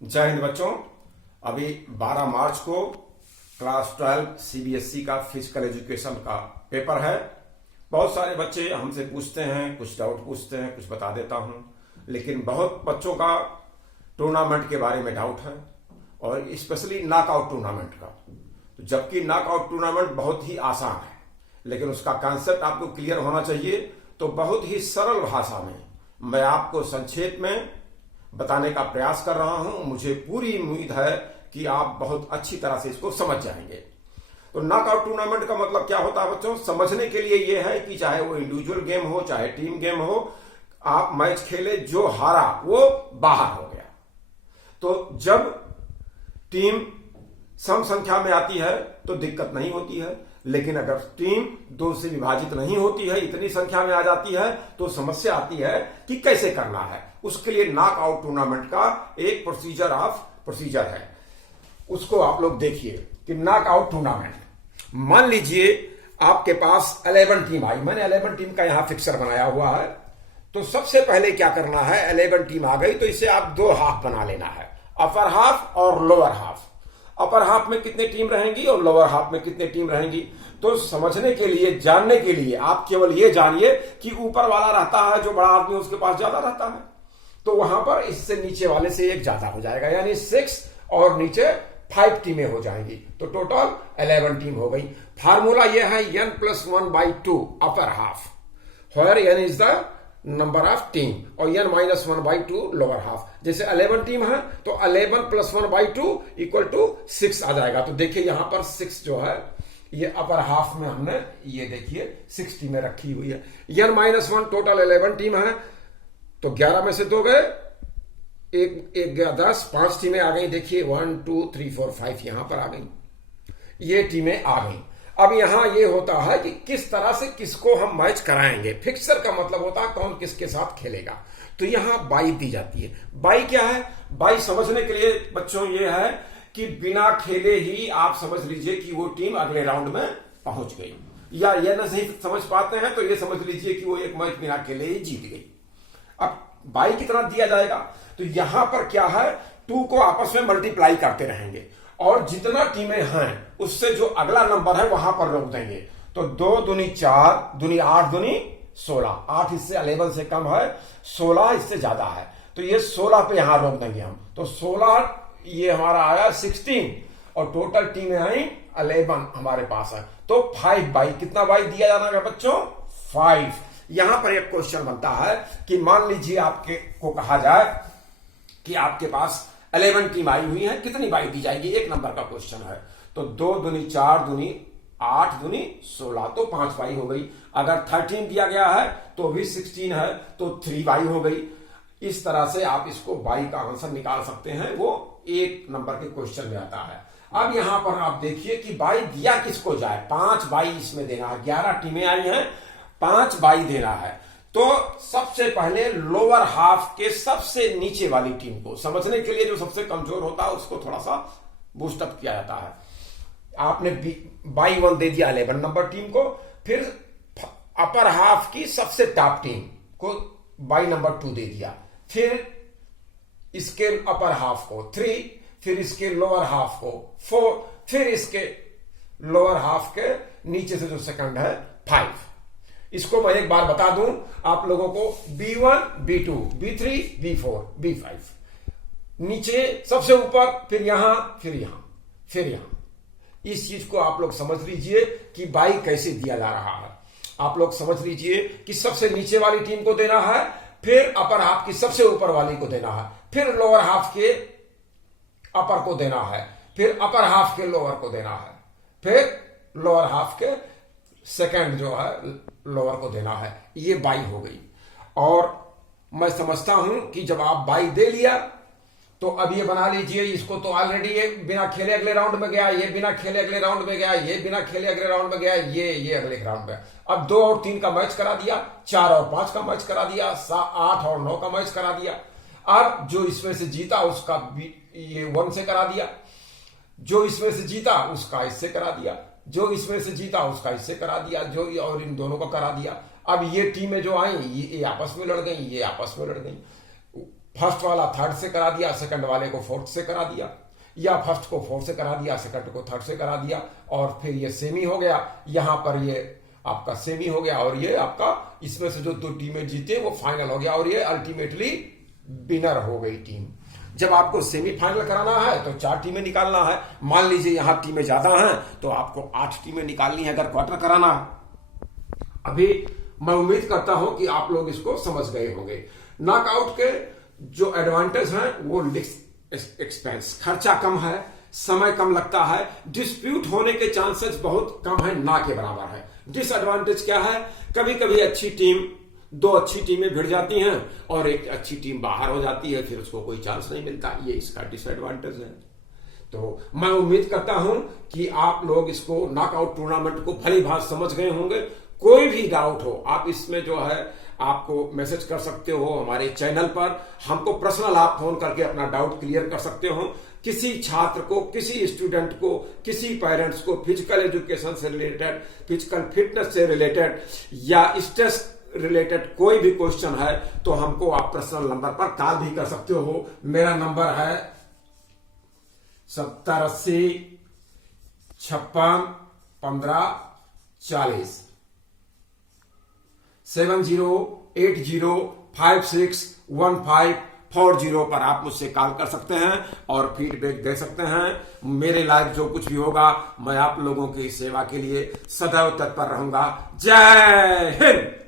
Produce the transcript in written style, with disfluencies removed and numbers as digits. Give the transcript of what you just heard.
जय हिंद बच्चों। अभी 12 मार्च को क्लास 12 सीबीएसई का फिजिकल एजुकेशन का पेपर है। बहुत सारे बच्चे हमसे पूछते हैं, कुछ डाउट पूछते हैं, कुछ बता देता हूं, लेकिन बहुत बच्चों का टूर्नामेंट के बारे में डाउट है और स्पेशली नॉकआउट टूर्नामेंट का। तो जबकि नॉकआउट टूर्नामेंट बहुत ही आसान है, लेकिन उसका कॉन्सेप्ट आपको क्लियर होना चाहिए। तो बहुत ही सरल भाषा में मैं आपको संक्षेप में बताने का प्रयास कर रहा हूं। मुझे पूरी उम्मीद है कि आप बहुत अच्छी तरह से इसको समझ जाएंगे। तो नॉकआउट टूर्नामेंट का मतलब क्या होता है बच्चों, समझने के लिए यह है कि चाहे वो इंडिविजुअल गेम हो चाहे टीम गेम हो, आप मैच खेले, जो हारा वो बाहर हो गया। तो जब टीम सम संख्या में आती है तो दिक्कत नहीं होती है, लेकिन अगर टीम 2 से विभाजित नहीं होती है, इतनी संख्या में आ जाती है, तो समस्या आती है कि कैसे करना है। उसके लिए नॉकआउट टूर्नामेंट का एक प्रोसीजर है, उसको आप लोग देखिए कि नॉकआउट टूर्नामेंट, मान लीजिए आपके पास 11 टीम आई। मैंने 11 टीम का यहां फिक्सर बनाया हुआ है। तो सबसे पहले क्या करना है, 11 टीम आ गई तो इसे आप 2 हाफ बना लेना है, अपर हाफ और लोअर हाफ। अपर हाफ में कितने टीम रहेंगी और लोअर हाफ में कितने टीम रहेंगी। तो समझने के लिए, जानने के लिए आप केवल ये जानिए कि ऊपर वाला रहता है, जो बड़ा आदमी उसके पास ज्यादा रहता है, तो वहां पर इससे नीचे वाले से एक ज्यादा हो जाएगा, यानी 6 और नीचे 5 टीमें हो जाएंगी। तो टोटल 11 टीम हो गई। फार्मूला यह है n+1/2 upper half, where n is the number of team और n-1/2 लोअर हाफ। जैसे 11 टीम है तो 11 + 1/2 = 6 आ जाएगा। तो देखिए यहां पर 6 जो है ये अपर हाफ में हमने, ये देखिए 6 टीमें रखी हुई है। n-1 टोटल 11 टीम है, तो 11 में से 2 गए, एक गया 10, 5 टीमें आ गई। देखिए 1 2 3 4 5 यहां पर आ गई, ये टीमें आ गई। अब यहां ये होता है कि किस तरह से किसको हम मैच कराएंगे। फिक्सर का मतलब होता है कौन किसके साथ खेलेगा। तो यहां बाई दी जाती है। बाई क्या है, बाई समझने के लिए बच्चों ये है कि बिना खेले ही आप समझ लीजिए कि वो टीम अगले राउंड में पहुंच गई, या ये नहीं समझ पाते हैं तो ये समझ लीजिए कि वो एक मैच बिना खेले ही जीत गई। अब बाई की तरह दिया जाएगा, तो यहां पर क्या है, 2 को आपस में मल्टीप्लाई करते रहेंगे और जितना टीमें हैं उससे जो अगला नंबर है वहां पर रोक देंगे। तो 2 दूनी 4, दूनी 8, दूनी 16। 8 इससे 11 से कम है, 16 इससे ज्यादा है, तो ये 16 पे यहां रोक देंगे हम। तो 16 ये हमारा आया 16 और टोटल टीमें आई 11 हमारे पास है। तो 5 बाई, कितना बाई दिया जाना है बच्चों, 5। यहां पर एक क्वेश्चन बनता है कि मान लीजिए आपके को कहा जाए कि आपके पास 11 टीम आई हुई है, कितनी बाई दी जाएगी, एक नंबर का क्वेश्चन है। तो 2 दूनी 4, दूनी 8, दूनी 16, तो 5 बाई हो गई। अगर 13 दिया गया है तो भी 16 है, तो 3 बाई हो गई। इस तरह से आप इसको बाई का आंसर निकाल सकते हैं, वो एक नंबर के क्वेश्चन में आता है। अब यहां पर आप देखिए कि बाई दिया किसको जाए, 5 बाई इसमें देना है। 11 टीमें आई हैं, 5 बाई देना है। तो सबसे पहले लोअर हाफ के सबसे नीचे वाली टीम को, समझने के लिए जो सबसे कमजोर होता है उसको थोड़ा सा बूस्टअप किया जाता है। आपने बाई 1 दे दिया 11 नंबर टीम को, फिर अपर हाफ की सबसे टॉप टीम को बाई नंबर 2 दे दिया, फिर इसके अपर हाफ को 3, फिर इसके लोअर हाफ को 4, फिर इसके लोअर हाफ के नीचे से जो सेकंड है 5। इसको मैं एक बार बता दूं आप लोगों को, B1 B2 B3 B4 B5, नीचे सबसे ऊपर, फिर यहां, फिर यहां, फिर यहां। इस चीज को आप लोग समझ लीजिए कि बाई कैसे दिया जा रहा है। आप लोग समझ लीजिए कि सबसे नीचे वाली टीम को देना है, फिर अपर हाफ की सबसे ऊपर वाली को देना है, फिर लोअर हाफ के अपर को देना है, फिर अपर हाफ के लोअर को देना है, फिर लोअर हाफ के सेकंड जो है लोअर को देना है। ये बाई हो गई। और मैं समझता हूं कि जब आप बाई दे लिया तो अब ये बना लीजिए, इसको तो ऑलरेडी ये बिना खेले अगले राउंड में गया, ये बिना खेले अगले राउंड में गया, ये बिना खेले अगले राउंड में गया, ये अगले राउंड में। अब 2 और 3 का मैच करा दिया, 4 और 5 का मैच करा दिया, 8 और 9 का मैच करा दिया। अब जो इसमें से जीता उसका ये 1 से करा दिया, जो इसमें से जीता उसका इससे करा दिया, जो इसमें से जीता उसका इससे करा दिया, जो और इन दोनों को करा दिया। अब ये टीमें जो आई ये आपस में लड़ गई, ये आपस में लड़ गई। फर्स्ट वाला थर्ड से करा दिया, सेकंड वाले को फोर्थ से करा दिया, या फर्स्ट को फोर्थ से करा दिया, सेकंड को थर्ड से करा दिया, और फिर ये सेमी हो गया। यहां पर ये आपका सेमी हो गया, और ये आपका इसमें से जो 2 टीमें जीते वो फाइनल हो गया, और ये अल्टीमेटली विनर हो गई टीम। जब आपको सेमीफाइनल कराना है तो 4 टीमें निकालना है। मान लीजिए यहां टीमें ज्यादा हैं तो आपको 8 टीमें निकालनी है अगर क्वार्टर कराना है। अभी मैं उम्मीद करता हूं कि आप लोग इसको समझ गए होंगे। नॉकआउट के जो एडवांटेज हैं वो एक्सपेंस, खर्चा कम है, समय कम लगता है, डिस्प्यूट होने के चांसेस बहुत कम है, ना के बराबर है। डिसएडवांटेज क्या है, कभी कभी अच्छी टीम, 2 अच्छी टीमें भिड़ जाती हैं और एक अच्छी टीम बाहर हो जाती है, फिर उसको कोई चांस नहीं मिलता, ये इसका डिसएडवांटेज है। तो मैं उम्मीद करता हूं कि आप लोग इसको नॉकआउट टूर्नामेंट को भली भांति समझ गए होंगे। कोई भी डाउट हो आप इसमें जो है आपको मैसेज कर सकते हो हमारे चैनल पर, हमको पर्सनल आप फोन करके अपना डाउट क्लियर कर सकते हो। किसी छात्र को, किसी स्टूडेंट को, किसी पेरेंट्स को फिजिकल एजुकेशन से रिलेटेड, फिजिकल फिटनेस से रिलेटेड या स्ट्रेस रिलेटेड कोई भी क्वेश्चन है तो हमको आप पर्सनल नंबर पर कॉल भी कर सकते हो। मेरा नंबर है 70 80 56 15 40, 7080561540 पर आप मुझसे कॉल कर सकते हैं और फीडबैक दे सकते हैं। मेरे लाइफ जो कुछ भी होगा मैं आप लोगों की सेवा के लिए सदैव तत्पर रहूंगा। जय हिंद।